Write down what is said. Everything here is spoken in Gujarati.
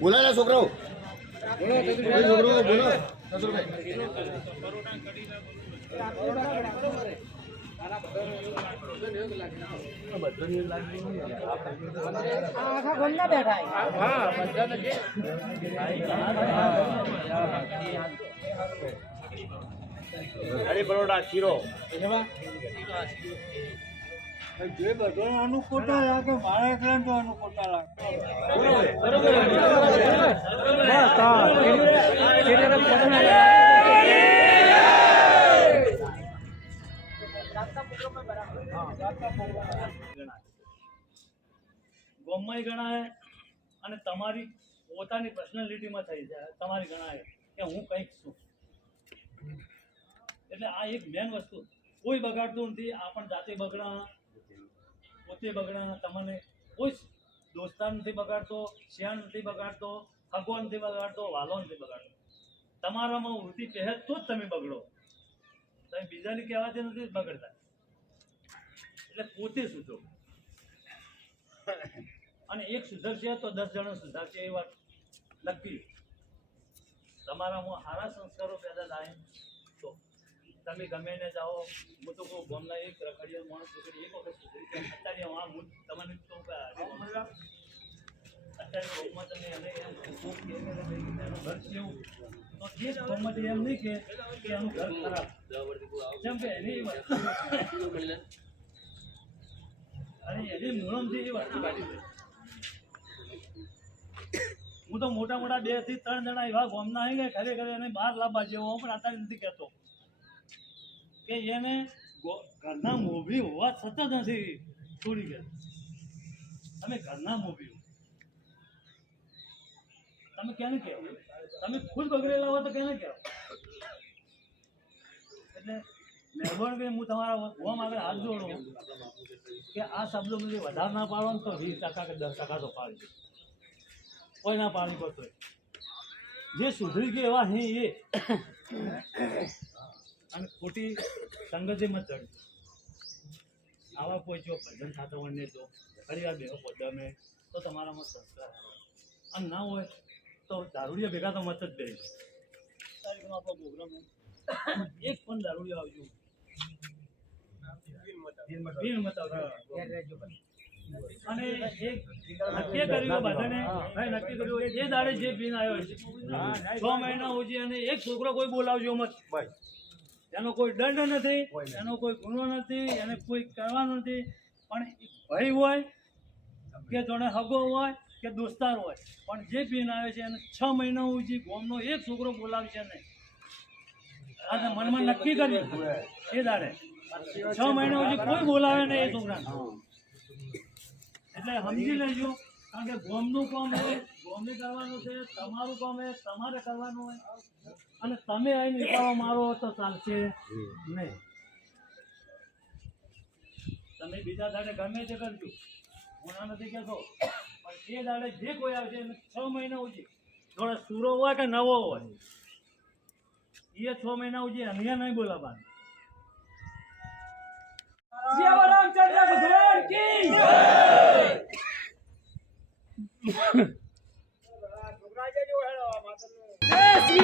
બોલા છોકરો અરે બરોડા શીરો જે બધા અનુકૂળતા લાગે મારા એકલા તો અનુકૂળતા લાગે ગોમમાં ગણાય અને તમારી પોતાની પર્સનાલિટીમાં થઈ જાય તમારી ગણાય કે હું કંઈક છું. એટલે આ એક મેન વસ્તુ કોઈ બગાડતું નથી. આ પણ જાતે બગડા પોતે બગડા તમને કોઈ દોસ્તાર નથી બગાડતો, શિયાળ નથી બગાડતો, ખગો નથી બગાડતો, વાલો નથી બગાડતો. તમારામાં વૃત્તિ પહેર તો જ તમે બગડો. તમે બીજાને કહેવાથી નથી બગડતા. એટલે પોતે સુધરો અને એક સુધરશે તો 10 જણો સુધારશે એ વાત નક્કી. તમારામાં સારા સંસ્કારો પેદા થાય તો તમે ગમે ને જાઓ. હું તો કહું ગામના એક રખડીયો માણસ છોકરી એક વખત સુધરી અત્યારે હું તમને તો અત્યારે ગામમાં તમે એને એમ એનું ઘર કેવું તો જે ગામમાં એમ નહીં કે એનું ઘર ખરાબ જેમ કે એની અને એની મૂળમથી એ વસ્તુ કાઢી દે. હું તો મોટા મોટા 2 થી 3 જણા એવા ગામના આવી ગયા ખરેખર એને બહાર લાવવા જેવો હું પણ અત્યારે નથી કહેતો કે એને ઘરના મોભી હોવા છતાં નથી છોડી ગયા. તમે ઘરના મોભી હો, તમે ક્યાંને કહો? તમે ખુદ બગડેલા હો તો ક્યાંને કહો? એટલે મહેરબાની કરીને હું તમારા ગોમ આગળ હાથ જોડું કે આ શબ્દો મને વધારે ના પાડો ને તો 20% કે 10% તો પાડજો. કોઈ ના પાડવું પડતો જે સુધરી ગયો એવા હે એ અને ખોટી સંગતે મત ચડજો. આવા કોઈ જો ભજન થતા હોય ને તો ફરીવાર બેહો પોદામે તો તમારામાં સંસ્કાર આવે અને ના હોય તો દારૂડિયા ભેગા તો મત જ બે તારીખનો આપણો પ્રોગ્રામ એક પણ દારૂડિયા આવજો વીર મત આવજો. અને એક નક્કી કર્યું બધાને નક્કી કર્યું એ દાડે જે પીન આવ્યો છે 6 મહિના સુધી અને એક છોકરો કોઈ બોલાવજો મત. એનો કોઈ દંડ નથી, એનો કોઈ ગુનો નથી, એને કોઈ કરવાનું નથી. પણ ભાઈ હોય કે જોડે હગો હોય કે દોસ્તાર હોય પણ જે પીન આવે છે એને 6 મહિના સુધી ગામનો એક છોકરો બોલાવશે નહીં. આ મનમાં નક્કી કર્યું એ દાડે 6 મહિના સુધી કોઈ બોલાવે નહીં એ છોકરાને. એટલે સમજી લેજો કારણ કે ગોમનું કામ એ ગોમે કરવાનું છે, તમારું કામ એ તમારે કરવાનું હોય અને તમે આવીને વિચારો મારો તો ચાલશે નહીં. તમે બીજા દાડે ગમે તે કરજો, હું ના નથી કહેતો, પણ એ દાડે જે કોઈ આવશે એને 6 મહિના સુધી થોડો સુરો હોય કે નવો હોય એ 6 મહિના સુધી અહીંયા નહીં બોલાવવાનું. રામચંદ્ર ભગવાન કી જય. છોકરા જજો હેડો માતા